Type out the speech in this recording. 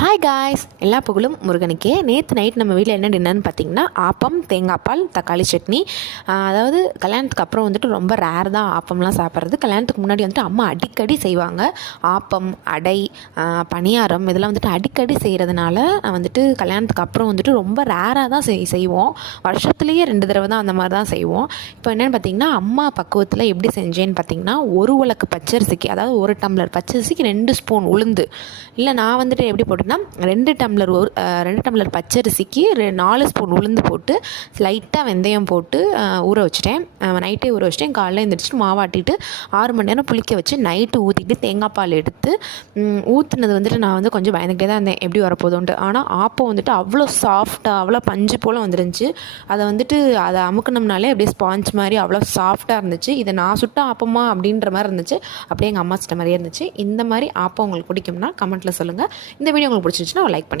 Hi guys, எல்லா புகழும் முருகனுக்கே. நேற்று நைட் நம்ம வீட்டில் என்ன டின்னர்னு பார்த்தீங்கன்னா ஆப்பம், தேங்காய் பால், தக்காளி சட்னி. அதாவது கல்யாணத்துக்கு அப்புறம் வந்துட்டு ரொம்ப ரேர் தான் ஆப்பம்லாம் சாப்பிட்றது. கல்யாணத்துக்கு முன்னாடி வந்துட்டு அம்மா அடிக்கடி செய்வாங்க. ஆப்பம், அடை, பணியாரம் இதெல்லாம் வந்துட்டு அடிக்கடி செய்கிறதுனால வந்துட்டு கல்யாணத்துக்கு அப்புறம் வந்துட்டு ரொம்ப ரேராக தான் செய்வோம். வருஷத்துலேயே 2 தடவை தான் அந்த மாதிரி தான் செய்வோம். இப்போ என்னென்னு பார்த்தீங்கன்னா அம்மா பக்குவத்தில் எப்படி செஞ்சேன்னு பார்த்தீங்கன்னா, ஒரு உலக்கு பச்சரிசிக்கு, அதாவது 1 டம்ளர் பச்சரிசிக்கு 2 ஸ்பூன் உளுந்து, இல்லை நான் வந்துட்டு எப்படி போட்டு 2 டம்ளர் பச்சரிசிக்கு 4 ஸ்பூன் உளுந்து போட்டு லைட்டாக வெந்தயம் போட்டு ஊற வச்சுட்டேன். நைட்டே ஊற வச்சுட்டேன். காலையில் எழுந்திரிச்சிட்டு மாவாட்டிட்டு 6 மணி நேரம் புளிக்க வச்சு நைட்டு ஊற்றிட்டு தேங்காய் பால் எடுத்து ஊற்றுனது வந்துட்டு நான் வந்து கொஞ்சம் பயந்துக்கிட்டே தான் இருந்தேன் எப்படி வரப்போதுன்ட்டு. ஆனால் ஆப்பம் வந்துட்டு அவ்வளோ சாஃப்டாக, அவ்வளோ பஞ்சு போல் வந்துருந்துச்சு. அதை அமுக்கணும்னாலே அப்படியே ஸ்பாஞ்ச் மாதிரி அவ்வளோ சாஃப்டாக இருந்துச்சு. இதை நான் சுட்ட ஆப்பமா அப்படின்ற மாதிரி இருந்துச்சு. அப்படியே எங்கள் அம்மா சுட்ட மாதிரியே இருந்துச்சு. இந்த மாதிரி ஆப்பம் உங்களுக்கு பிடிக்கும்னா கமெண்ட்டில் சொல்லுங்கள். இந்த வீடியோ உங்களுக்கு பிடிச்சிருச்சுன்னா லைக் பண்ணி